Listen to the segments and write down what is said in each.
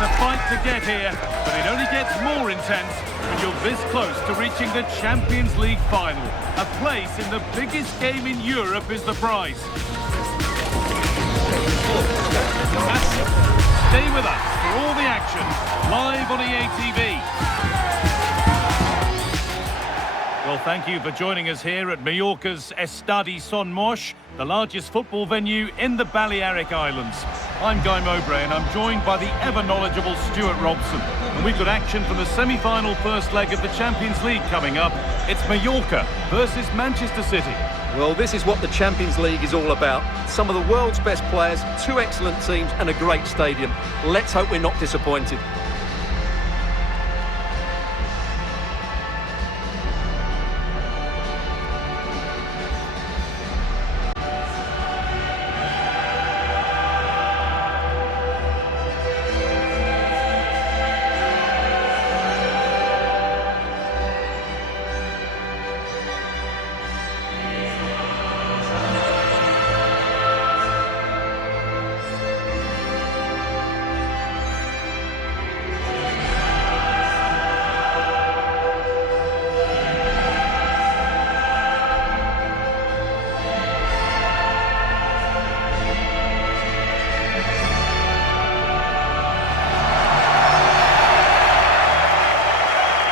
It's a fight to get here, but it only gets more intense when you're this close to reaching the Champions League final. A place in the biggest game in Europe is the prize. Stay with us for all the action, live on EA TV. Well, thank you for joining us here at Mallorca's Estadi Son Moix, the largest football venue in the Balearic Islands. I'm Guy Mowbray and I'm joined by the ever-knowledgeable Stuart Robson. And we've got action from the semi-final first leg of the Champions League coming up. It's Mallorca versus Manchester City. Well, this is what the Champions League is all about. Some of the world's best players, two excellent teams and a great stadium. Let's hope we're not disappointed.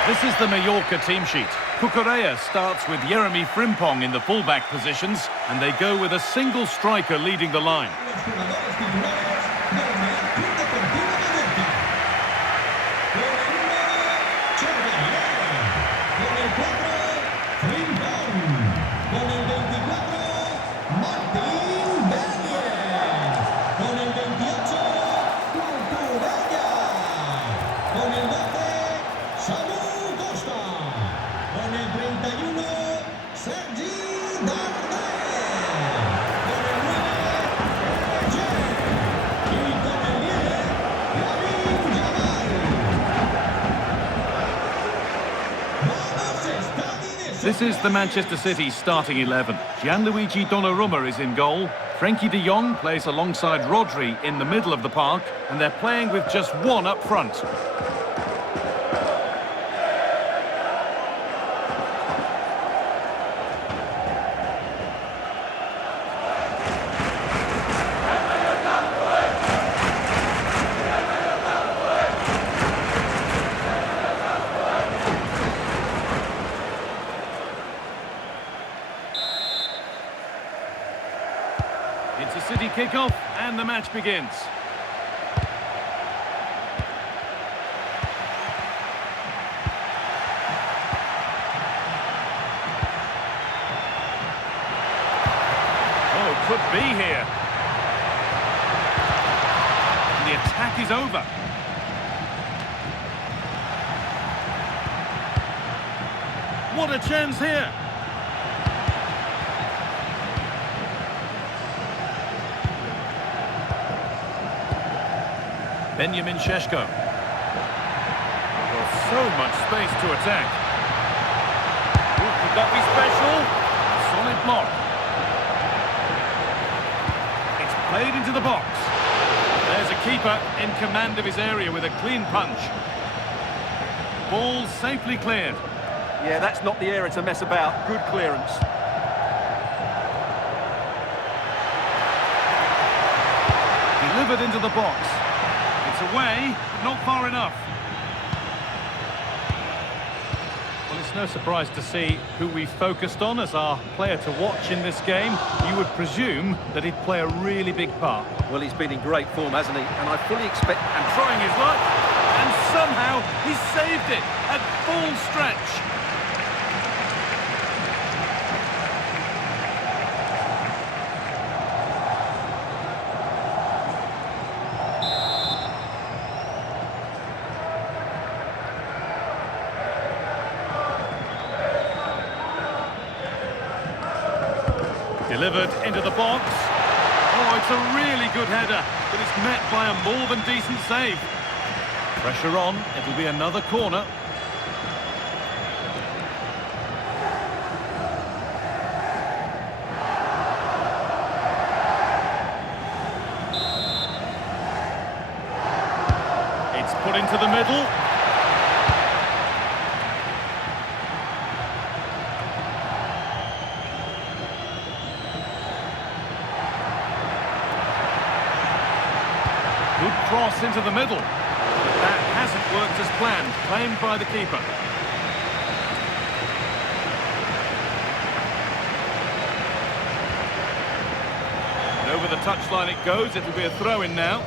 This is the Mallorca team sheet. Cucurella starts with Jeremy Frimpong in the fullback positions, and they go with a single striker leading the line. This is the Manchester City starting 11. Gianluigi Donnarumma is in goal. Frenkie de Jong plays alongside Rodri in the middle of the park, and they're playing with just one up front. It's a City kickoff and the match begins. Oh, could be here. And the attack is over. What a chance here. Benjamin Šeško. Well, so much space to attack. Ooh, could that be special? Solid block. It's played into the box. There's a keeper in command of his area with a clean punch. Ball safely cleared. Yeah, that's not the area to mess about. Good clearance. Delivered into the box. It's away, but not far enough. Well, it's no surprise to see who we focused on as our player to watch in this game. You would presume that he'd play a really big part. Well, he's been in great form, hasn't he? And I fully expect... And trying his luck, and somehow he saved it at full stretch. Delivered into the box. Oh, it's a really good header, but it's met by a more than decent save. Pressure on, it'll be another corner. Put into the middle. Good cross into the middle. But that hasn't worked as planned. Claimed by the keeper. And over the touchline it goes. It'll be a throw-in now.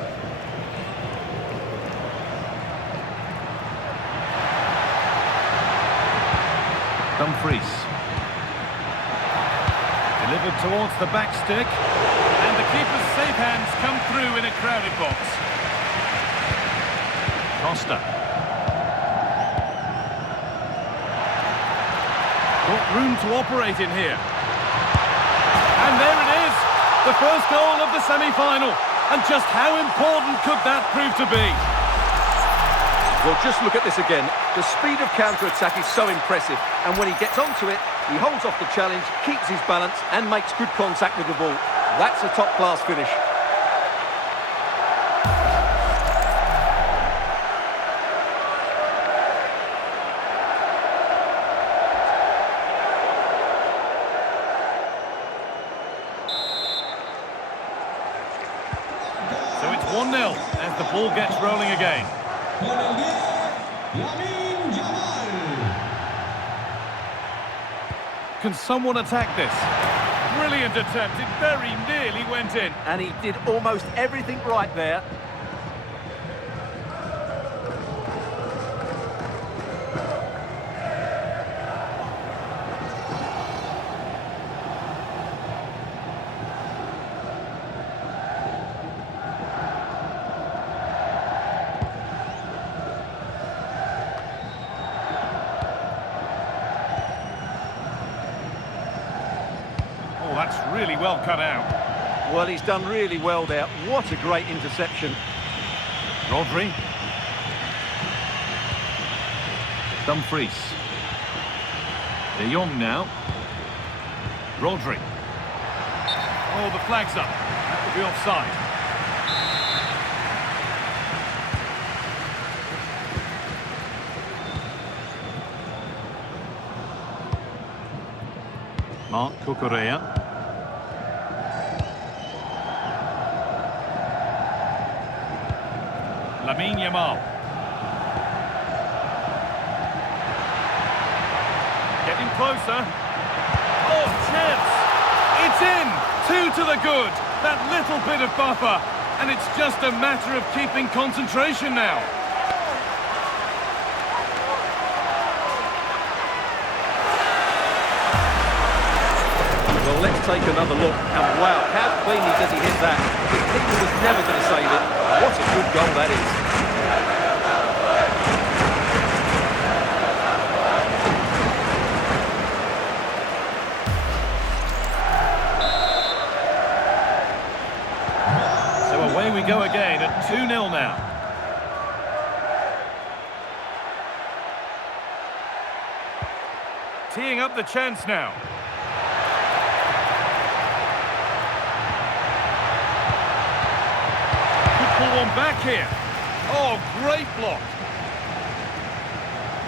Dumfries. Delivered towards the back stick. And the keeper's safe hands come through in a crowded box. Costa. Got room to operate in here. And there it is! The first goal of the semi-final. And just how important could that prove to be? Well, just look at this again. The speed of counter-attack is so impressive. And when he gets onto it, he holds off the challenge, keeps his balance and makes good contact with the ball. That's a top-class finish. So it's 1-0 as the ball gets rolling again. Can someone attack this? Brilliant attempt, it very nearly went in. And he did almost everything right there. Oh, that's really well cut out. Well, he's done really well there. What a great interception. Rodri. Dumfries. De Jong now. Rodri. Oh, the flag's up. That will be offside. Marc Cucurella. Lamine Yamal. Getting closer. Oh, chance! It's in! 2 to the good. That little bit of buffer. And it's just a matter of keeping concentration now. Well, let's take another look. And wow, how cleanly does he hit that? The keeper was never going to save it. What a good goal that is. So away we go again at 2-0 now. Teeing up the chance now. Pull one back here. Oh, great block.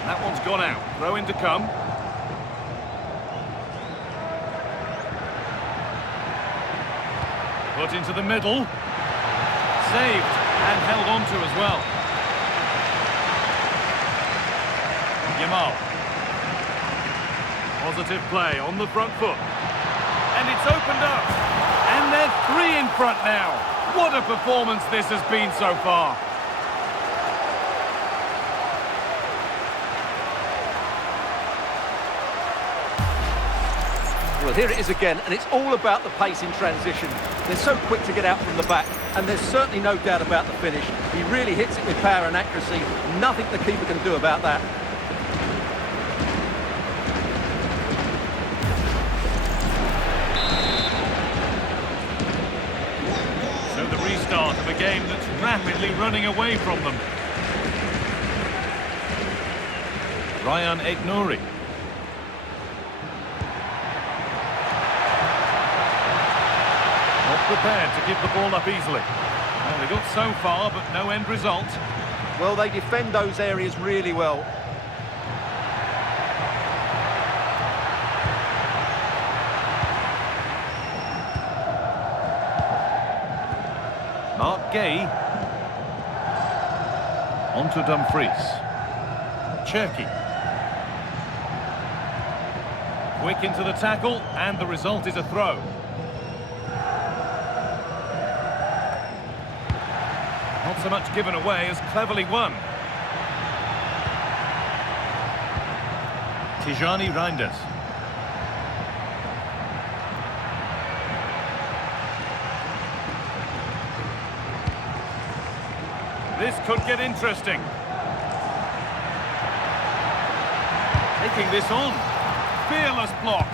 That one's gone out. Throw in to come. Put into the middle. Saved and held on to as well. Yamal. Positive play on the front foot. And it's opened up. And they're 3 in front now. What a performance this has been so far. Well, here it is again, and it's all about the pace in transition. They're so quick to get out from the back, and there's certainly no doubt about the finish. He really hits it with power and accuracy. Nothing the keeper can do about that. Start of a game that's rapidly running away from them. Ryan Aït-Nouri. Not prepared to give the ball up easily. Well, they got so far, but no end result. Well, they defend those areas really well. Mark Gay. On to Dumfries. Cherky. Quick into the tackle, and the result is a throw. Not so much given away as cleverly won. Tijani Reinders. This could get interesting. Taking this on. Fearless block.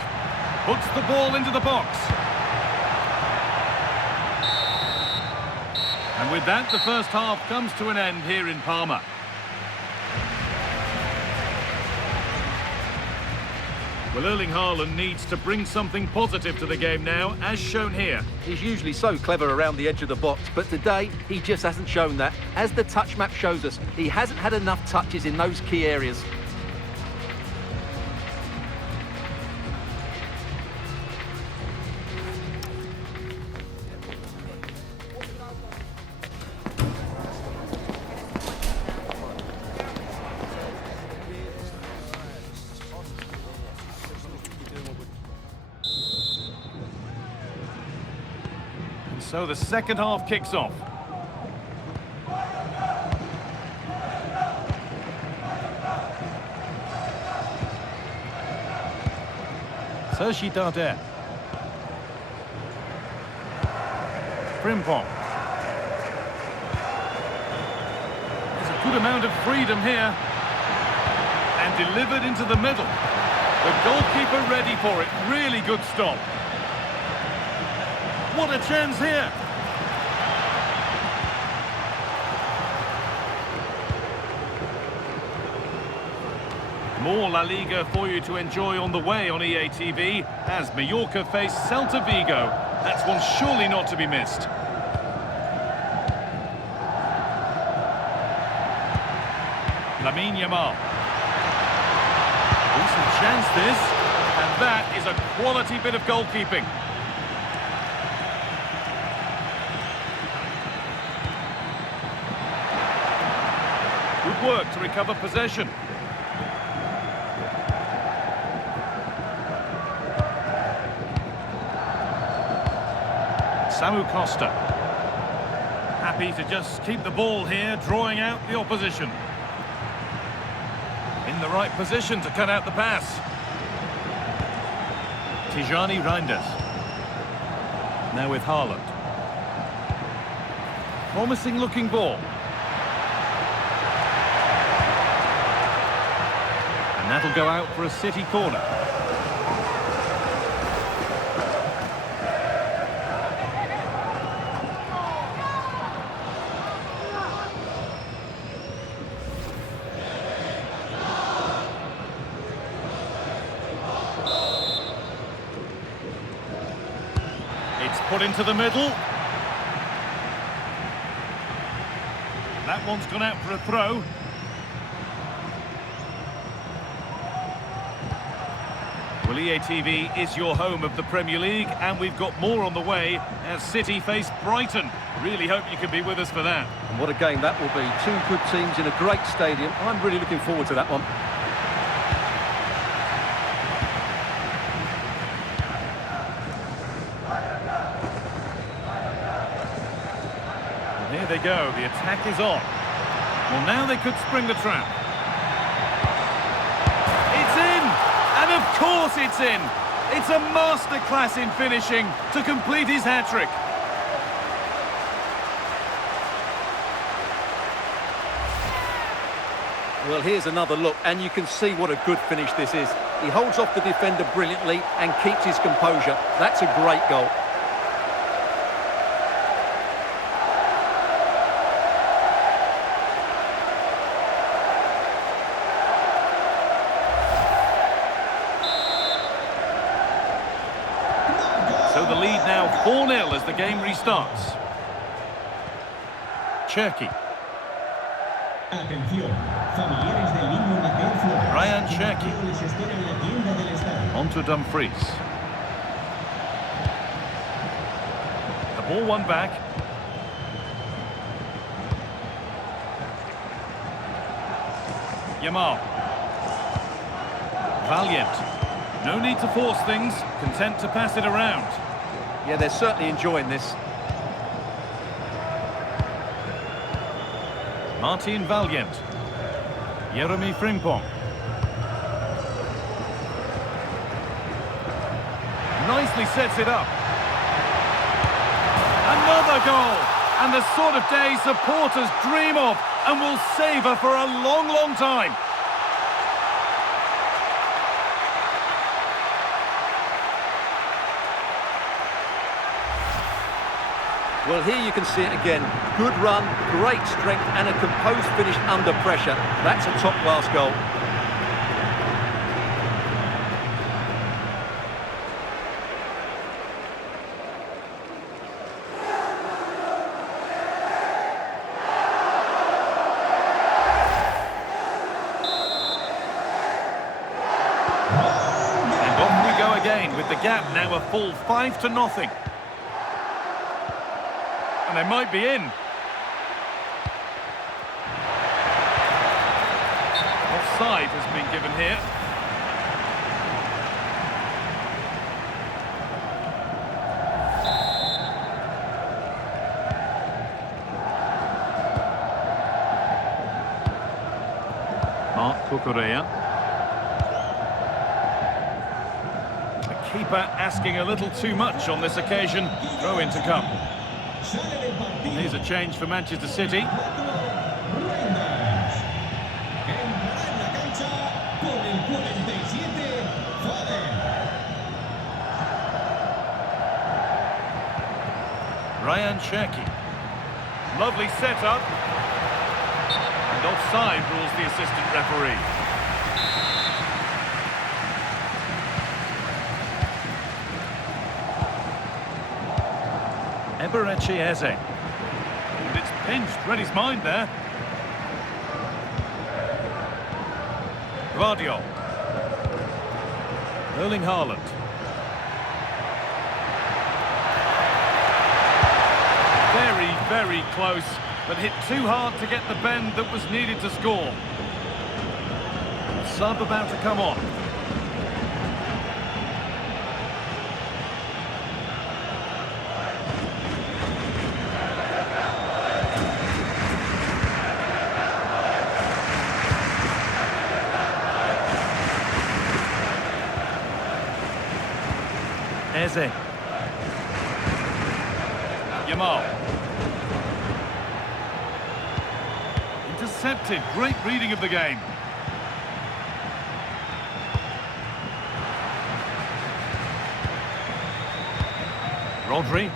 Puts the ball into the box. And with that, the first half comes to an end here in Palma. Well, Erling Haaland needs to bring something positive to the game now, as shown here. He's usually so clever around the edge of the box, but today he just hasn't shown that. As the touch map shows us, he hasn't had enough touches in those key areas. So the second half kicks off. Sergi Darder. Frimpong. There's a good amount of freedom here. And delivered into the middle. The goalkeeper ready for it. Really good stop. What a chance here! More La Liga for you to enjoy on the way on EA TV as Mallorca face Celta Vigo. That's one surely not to be missed. Lamine Yamal. Decent chance this, and that is a quality bit of goalkeeping. Good work to recover possession. Samu Costa. Happy to just keep the ball here, drawing out the opposition. In the right position to cut out the pass. Tijani Reinders. Now with Haaland. Promising looking ball. And that'll go out for a City corner. It's put into the middle. That one's gone out for a throw. Well, EA TV is your home of the Premier League, and we've got more on the way as City face Brighton. Really hope you can be with us for that. And what a game that will be. Two good teams in a great stadium. I'm really looking forward to that one. And here they go. The attack is on. Well, now they could spring the trap. And of course it's in. It's a masterclass in finishing to complete his hat-trick. Well, here's another look, and you can see what a good finish this is. He holds off the defender brilliantly and keeps his composure. That's a great goal. So the lead now 4-0 as the game restarts. Cherky. Atención, familiares del niño Mateo Flores. Ryan Que Cherky. Mateo les espera en la tienda del estadio. On to Dumfries. The ball won back. Yamal. Valiant. No need to force things, content to pass it around. Yeah, they're certainly enjoying this. Martin Valiant. Jeremy Frimpong. Nicely sets it up. Another goal! And the sort of day supporters dream of and will savour for a long, long time. Well, here you can see it again. Good run, great strength, and a composed finish under pressure. That's a top-class goal. And off we go again with the gap now a full 5-0. And they might be in. Offside has been given here. Mark Cucurella. The keeper asking a little too much on this occasion. Throw in to come. Here's a change for Manchester City. Ryan Cherky. Lovely setup. And offside rules the assistant referee. Eberechi Eze. And it's pinched, read his mind there. Guardiol. Erling Haaland. Very, very close, but hit too hard to get the bend that was needed to score. Sub about to come on. Eze. Yamal. Intercepted. Great reading of the game. Rodri.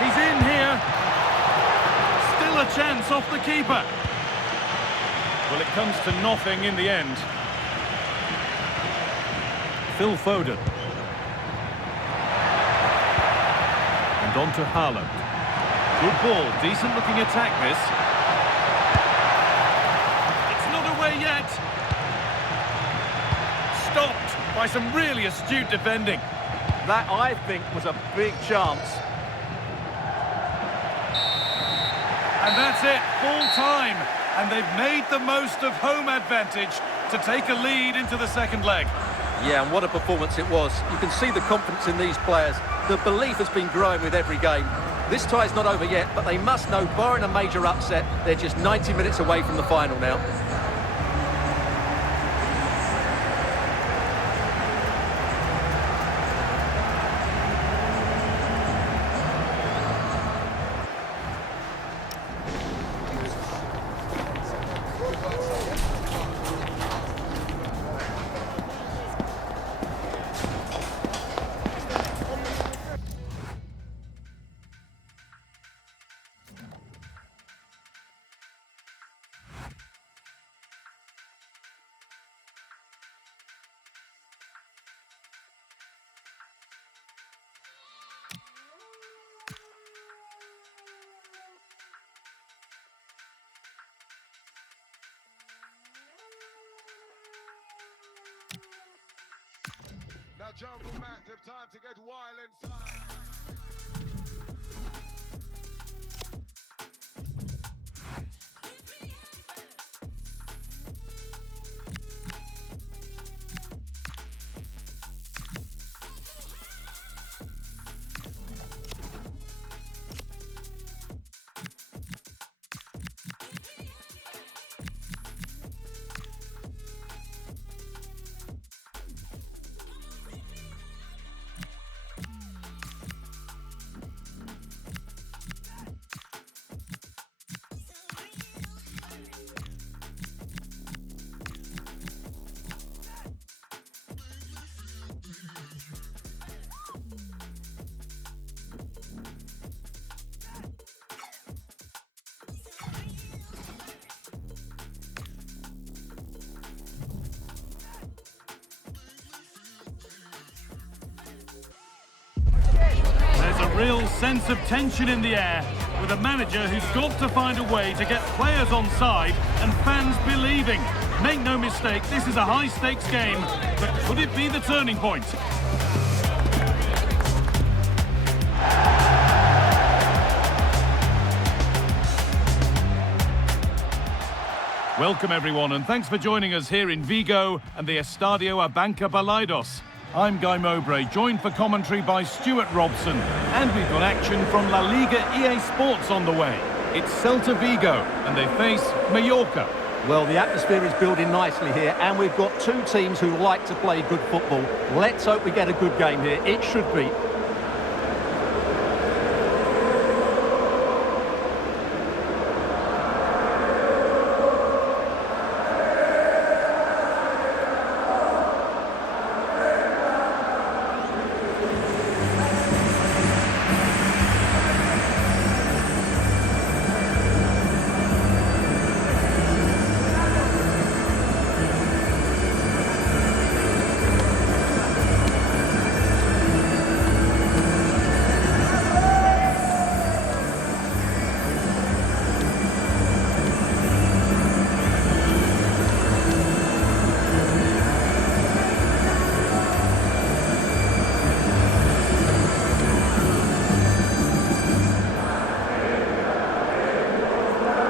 He's in here. Still a chance off the keeper. Well, it comes to nothing in the end. Phil Foden. And on to Haaland. Good ball, decent looking attack this. It's not away yet. Stopped by some really astute defending. That, I think, was a big chance. And that's it, full time. And they've made the most of home advantage to take a lead into the second leg. Yeah, and what a performance it was. You can see the confidence in these players. The belief has been growing with every game. This tie's not over yet, but they must know, barring a major upset, they're just 90 minutes away from the final now. jungle massive, time to get wild inside. There's a real sense of tension in the air, with a manager who's got to find a way to get players on side and fans believing. Make no mistake, this is a high-stakes game, but could it be the turning point? Welcome everyone, and thanks for joining us here in Vigo and the Estadio Abanca Balaidos. I'm Guy Mowbray, joined for commentary by Stuart Robson, and we've got action from La Liga EA Sports on the way. It's Celta Vigo, and they face Mallorca. Well, the atmosphere is building nicely here, and we've got two teams who like to play good football. Let's hope we get a good game here. It should be.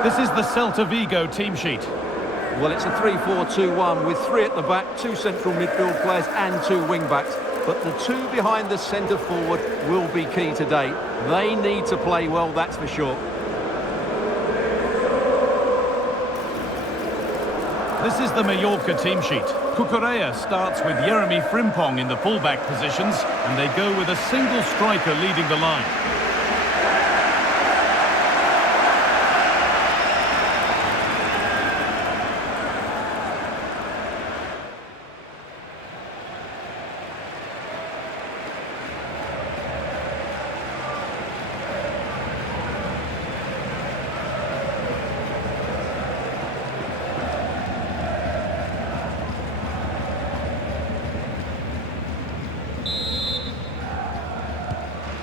This is the Celta Vigo team sheet. Well, it's a 3-4-2-1 with three at the back, two central midfield players and two wing-backs. But the two behind the centre forward will be key today. They need to play well, that's for sure. This is the Mallorca team sheet. Cucurella starts with Jeremy Frimpong in the fullback positions, and they go with a single striker leading the line.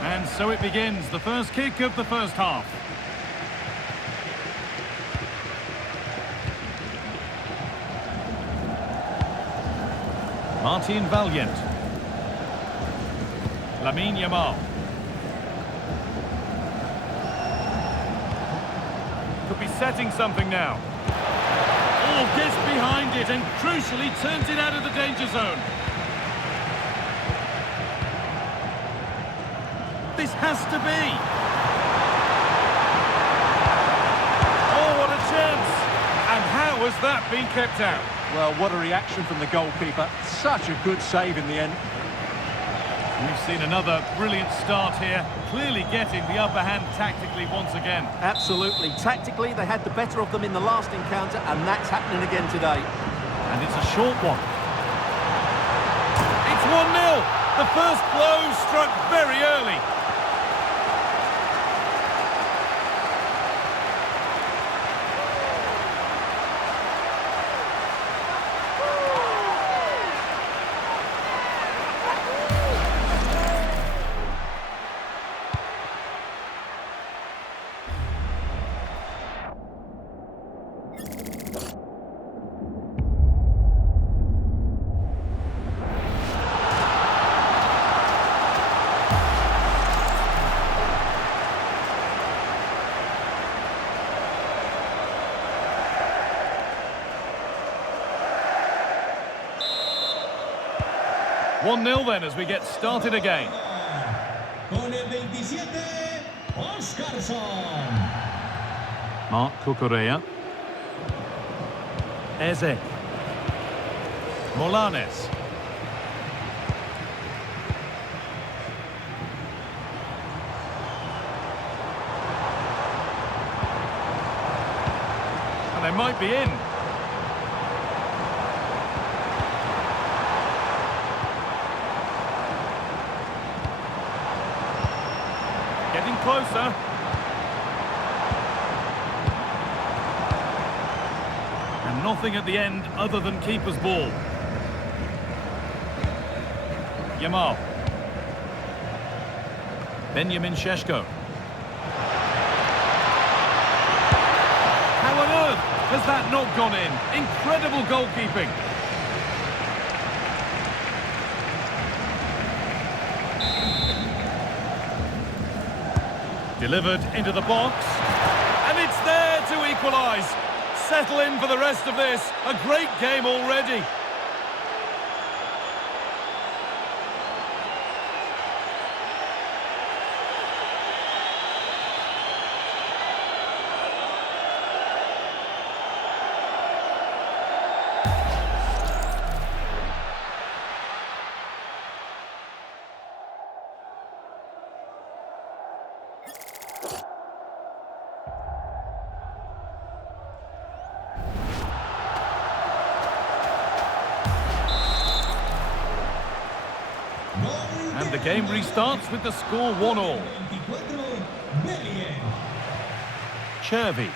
And so it begins, the first kick of the first half. Martin Valiant. Lamine Yamal. Could be setting something now. Oh, gets behind it and crucially turns it out of the danger zone. This has to be. Oh, what a chance. And how has that been kept out? Well, what a reaction from the goalkeeper. Such a good save in the end. We've seen another brilliant start here, clearly getting the upper hand tactically once again. Absolutely. Tactically, they had the better of them in the last encounter, and that's happening again today. And it's a short one. It's 1-0. The first blow struck very early. 1-0 then as we get started again. Con el 27, Oscarson. Marc Cucurella. Eze. Molanes. And they might be in. Getting closer. And nothing at the end other than keeper's ball. Yamal. Benjamin Šeško. How on earth has that not gone in? Incredible goalkeeping. Delivered into the box. And it's there to equalise. Settle in for the rest of this. A great game already. And the game restarts with the score 1-1. 24, Bellier. Chervi.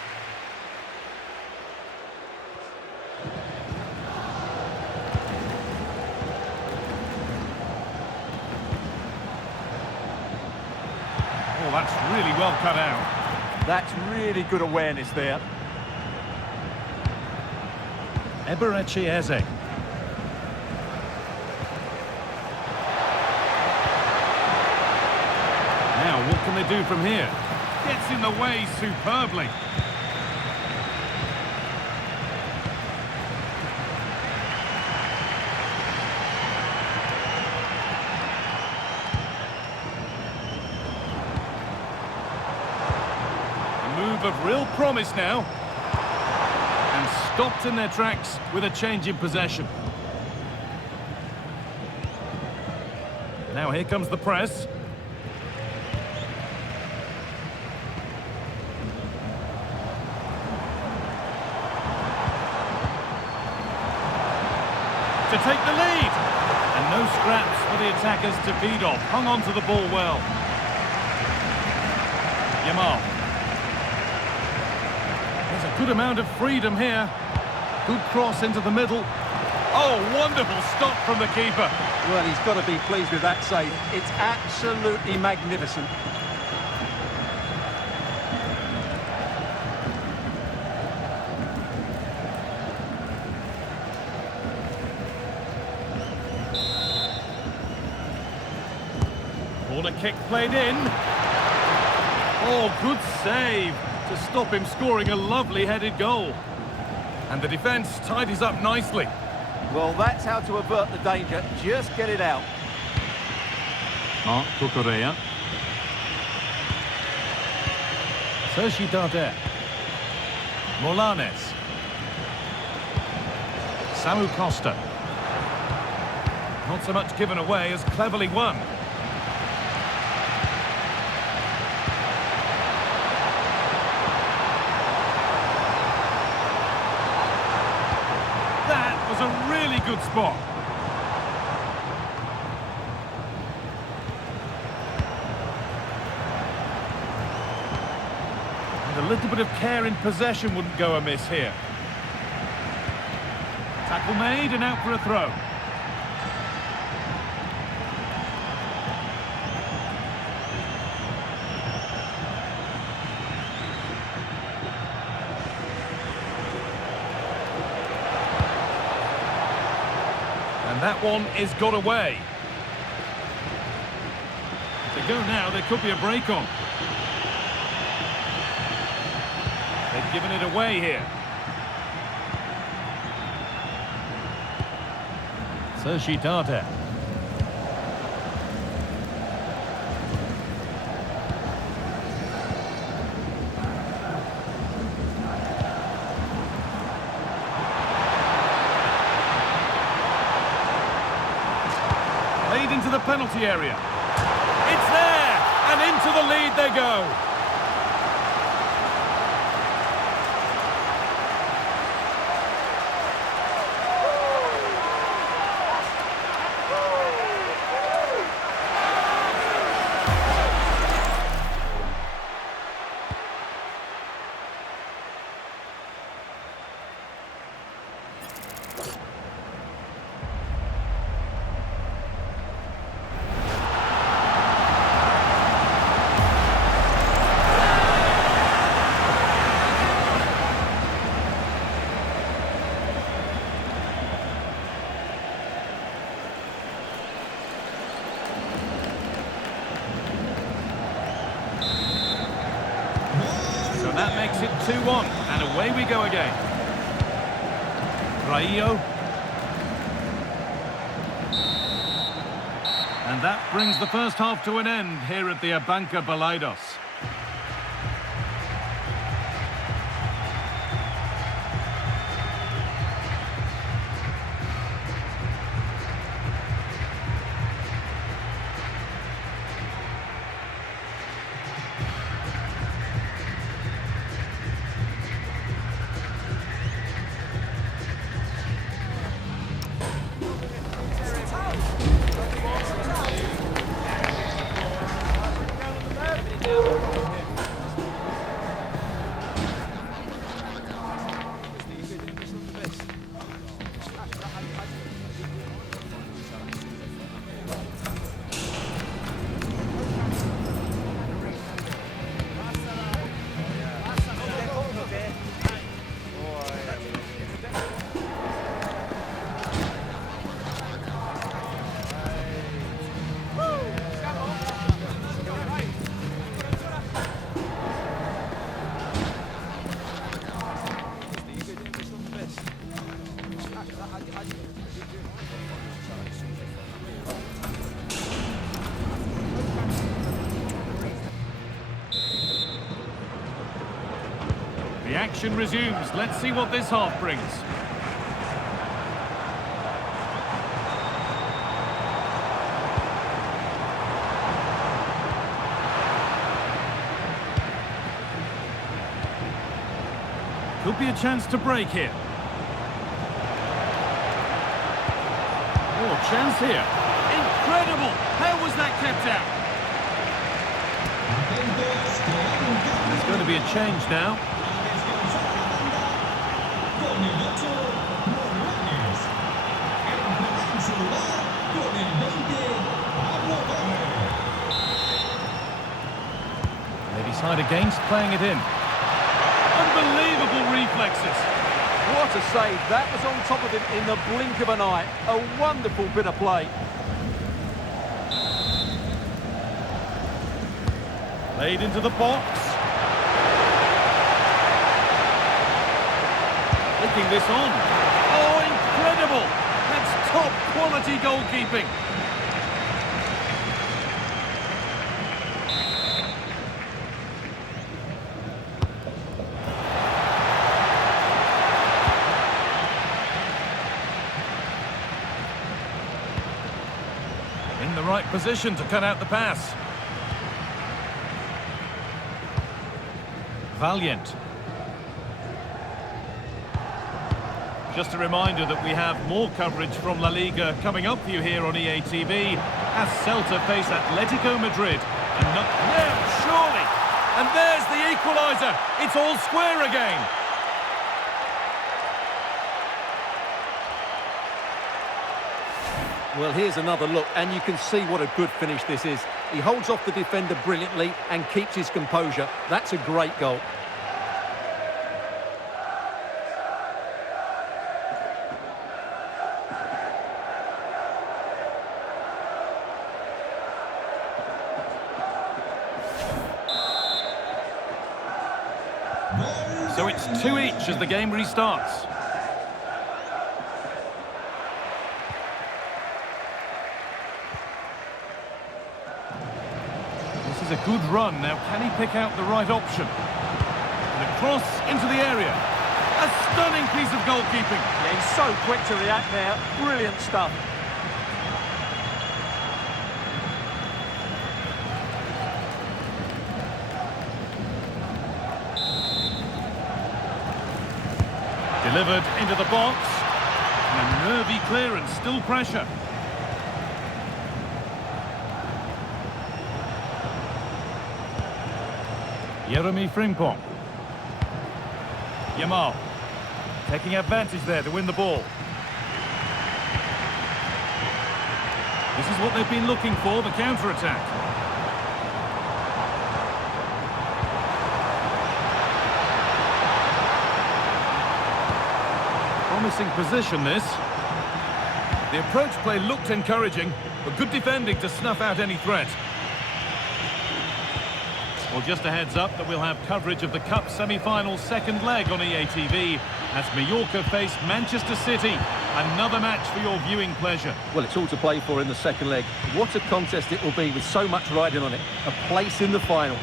Oh, that's really well cut out. That's really good awareness there. Eberechi Eze. Now, what can they do from here? Gets in the way superbly. A move of real promise now. And stopped in their tracks with a change in possession. Now here comes the press. To take the lead. And no scraps for the attackers to feed off. Hung on to the ball well. Yamal. There's a good amount of freedom here. Good cross into the middle. Oh, wonderful stop from the keeper. Well, he's got to be pleased with that save. It's absolutely magnificent. Corner kick played in. Oh, good save to stop him scoring a lovely headed goal. And the defence tidies up nicely. Well, that's how to avert the danger. Just get it out. Marc Cucurella. Sergi Darder. Molanes. Samu Costa. Not so much given away as cleverly won. That was a really good spot. And a little bit of care in possession wouldn't go amiss here. Tackle made and out for a throw. And that one is got away. If they go now, there could be a break on. They've given it away here. Sergi Darder. Played into the penalty area. It's there, and into the lead they go. That makes it 2-1, and away we go again. Raillo. And that brings the first half to an end here at the Abanca Balaidos. The action resumes. Let's see what this half brings. Could be a chance to break here. Oh, chance here. Incredible! How was that kept out? There's going to be a change now. They decide against playing it in. Unbelievable reflexes. What a save. That was on top of him in the blink of an eye. A wonderful bit of play. Played into the box. Flicking this on. Oh, incredible! That's top quality goalkeeping. In the right position to cut out the pass. Valiant. Just a reminder that we have more coverage from La Liga coming up for you here on EA TV as Celta face Atletico Madrid. And not there, surely. And there's the equaliser. It's all square again. Well, here's another look, and you can see what a good finish this is. He holds off the defender brilliantly and keeps his composure. That's a great goal. So it's 2 each as the game restarts. This is a good run. Now, can he pick out the right option? And a cross into the area. A stunning piece of goalkeeping. Yeah, he's so quick to react there. Brilliant stuff. Delivered into the box. And a nervy clearance, still pressure. Jeremy Frimpong. Yamal. Taking advantage there to win the ball. This is what they've been looking for, the counter-attack. Promising position, this. The approach play looked encouraging, but good defending to snuff out any threat. Well, just a heads up that we'll have coverage of the Cup semi-final second leg on EATV as Mallorca face Manchester City. Another match for your viewing pleasure. Well, it's all to play for in the second leg. What a contest it will be with so much riding on it. A place in the final. Oh,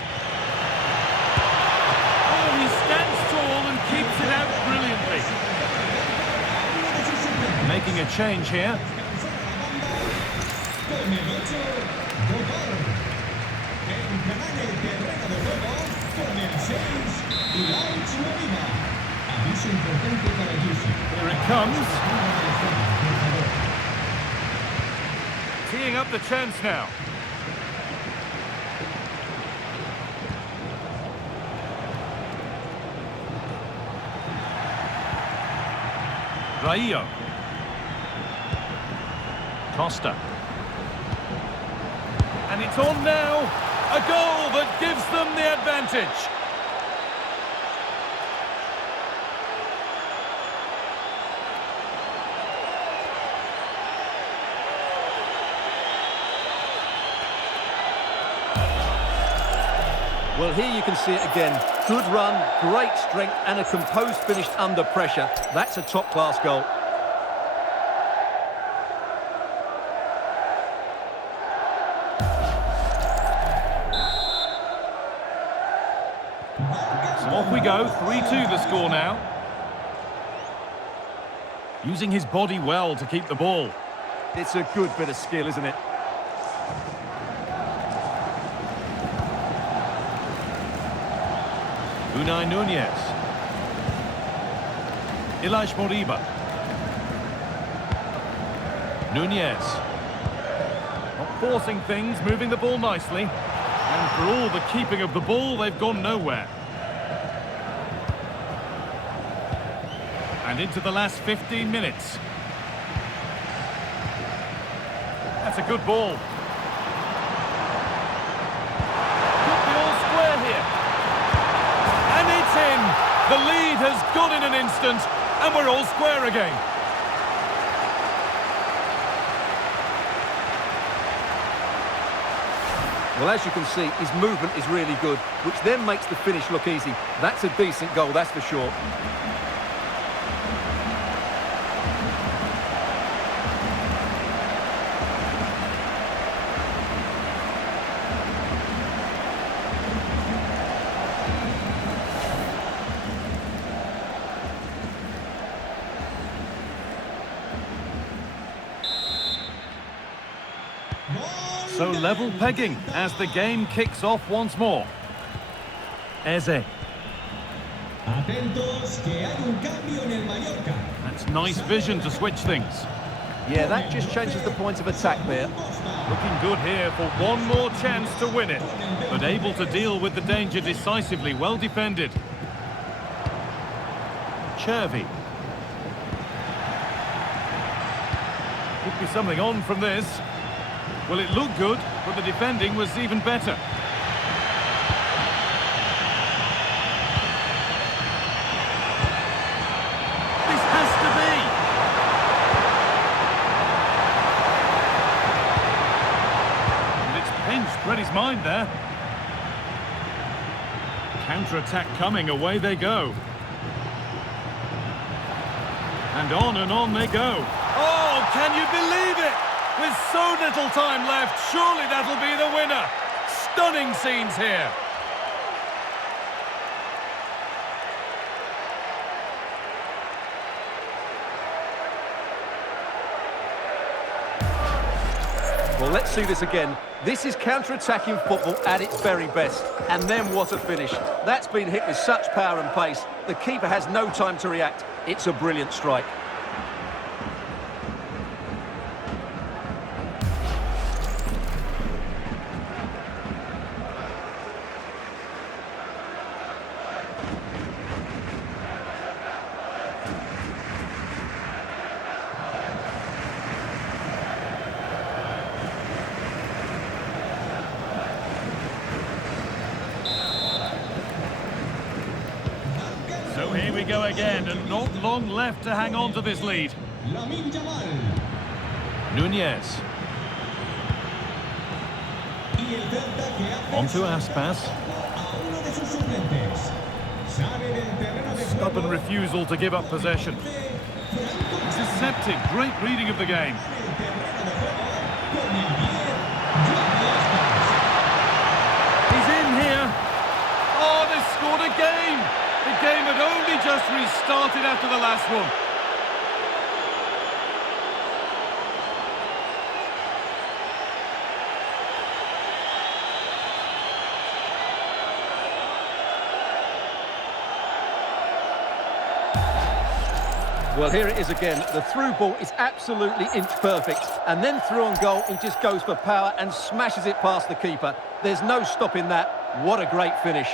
he stands tall and keeps it out brilliantly. Making a change here. Here it comes. Teeing up the chance now. Raio. Costa. And it's on now. A goal that gives them the advantage. Well, here you can see it again. Good run, great strength, and a composed finish under pressure. That's a top-class goal. So off we go, 3-2 the score now. Using his body well to keep the ball. It's a good bit of skill, isn't it? Unai Nunez. Ilaix Moriba. Nunez. Not forcing things, moving the ball nicely. And for all the keeping of the ball, they've gone nowhere. And into the last 15 minutes. That's a good ball. Could be all square here. And it's in! The lead has gone in an instant, and we're all square again. Well, as you can see, his movement is really good, which then makes the finish look easy. That's a decent goal, that's for sure. So level pegging as the game kicks off once more. Eze. Atentos que hay un cambio en el Mallorca. That's nice vision to switch things. Yeah, that just changes the point of attack there. Looking good here for one more chance to win it. But able to deal with the danger decisively, well defended. Chervi. Could be something on from this. Well, it looked good, but the defending was even better. This has to be. And it's pinched, read his mind there. Counter-attack coming, away they go. And on they go. Oh, can you believe it? With so little time left, surely that'll be the winner. Stunning scenes here. Well, let's see this again. This is counter-attacking football at its very best. And then what a finish. That's been hit with such power and pace. The keeper has no time to react. It's a brilliant strike. So here we go again, and not long left to hang on to this lead. Lamine Yamal. Nunez. Y el Delta que ha On to pensado Aspas. a uno de sus suplentes. Sale del terreno de Stubborn juego. refusal to give up possession. Deceptive, great reading of the game. El terreno de juego con el 10. He's in here. Oh, they scored again. The game had only just restarted after the last one. Well, here it is again. The through ball is absolutely inch perfect. And then through on goal, he just goes for power and smashes it past the keeper. There's no stopping that. What a great finish.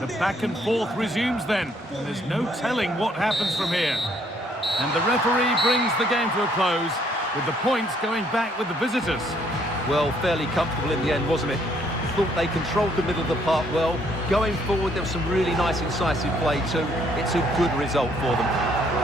The back and forth resumes then. And there's no telling what happens from here. And the referee brings the game to a close, with the points going back with the visitors. Well, fairly comfortable in the end, wasn't it? Thought they controlled the middle of the park well. Going forward, there was some really nice incisive play too. It's a good result for them.